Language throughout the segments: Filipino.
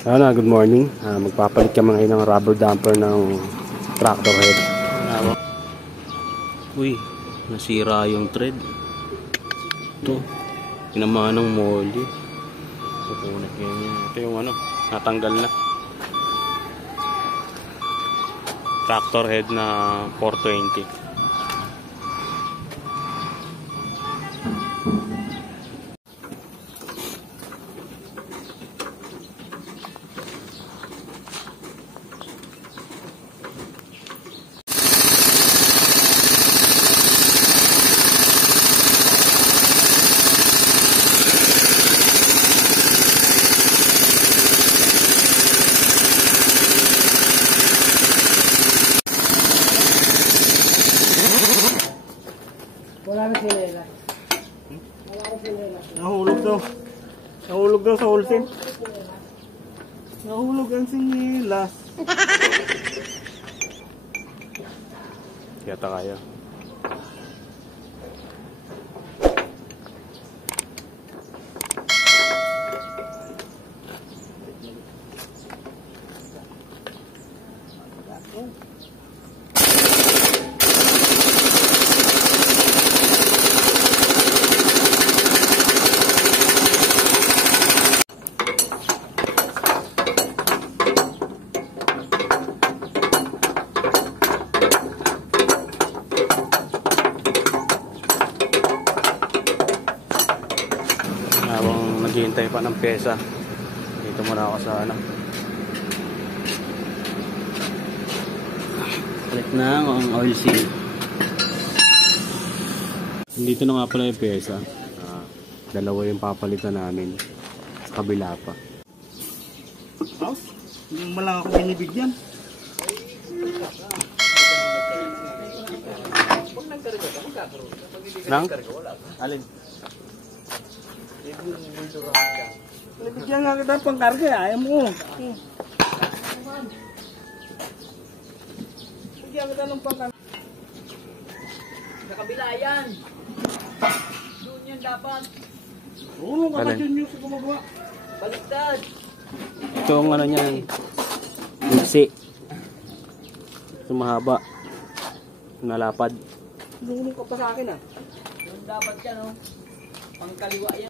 Good morning. Magpapalit kami ngayon ng rubber damper ng tractor head. Uy, nasira yung thread. Ito, tinamaan ng molly. Pupunat ganyan. Ito yung natanggal na. Tractor head na 420. Wala na sinela. Wala na sinela. Nahulog daw. Nahulog daw sa wholesale. Nahulog ang sinilas. Yata kaya. Habang naghihintay pa ng pyesa, dito muna ako sa palit na ang oil seal. Dito na nga pala yung pyesa. Dalawa yung papalitan namin. Sa kabila pa. Oh, hindi mo lang ako binibigyan. Nang? Alin? Binibigyan nga kita pang karga, ayaw mo. Bigyan kita ng pang karga. Sa kabila yan. Doon yan dapat. Oo, kakasyon nyo sa gumagawa. Baliktad. Ito ang niyan. Iksi. Ito mahaba. Nalapad. Lulong ka pa sa akin ah. Doon dapat yan oh. Pangkaliwa yan.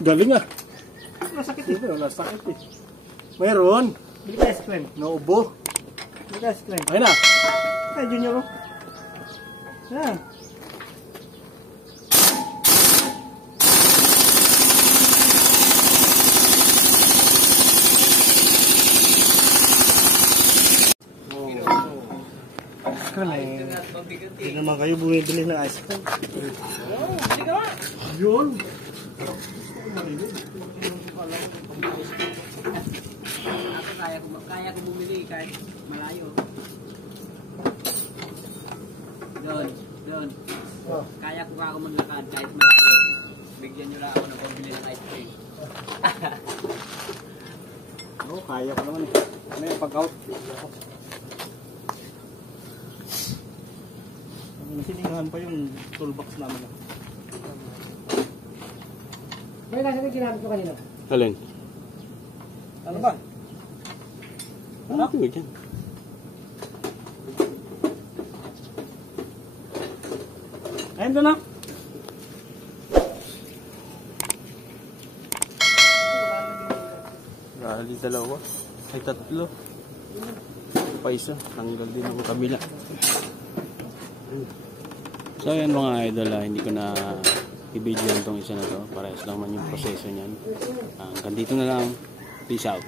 Galing ah. Nasakit eh. Nasakit eh. Mayroon. Bili ka ice cream. Naubo. Bili ka ice cream. Ayun na. Ay, junior ko. Yan. Hindi naman kayo bumibili ng ice cream. Oo, hindi ka nga. Yun. Ako kaya ko bumili kahit malayo. Doon. Kaya ko ako maglakad kahit malayo. Bigyan nyo lang ako ng pambili ng ice cream. Oo, kaya ko naman eh. Ano yung pag-out? Siningahan pa yung toolbox namin. May nasa na ginamit ko kanina? Alin? Ano ba? Ano ito dyan? Ayun doon na. Gali dalawa. Ay tatlo. Pa isa. Tanggal din ang kabila. So yan mga idol, hindi ko na i-video itong isa na to. Parehas lang man yung proseso niyan. Hanggang dito na lang. Peace out.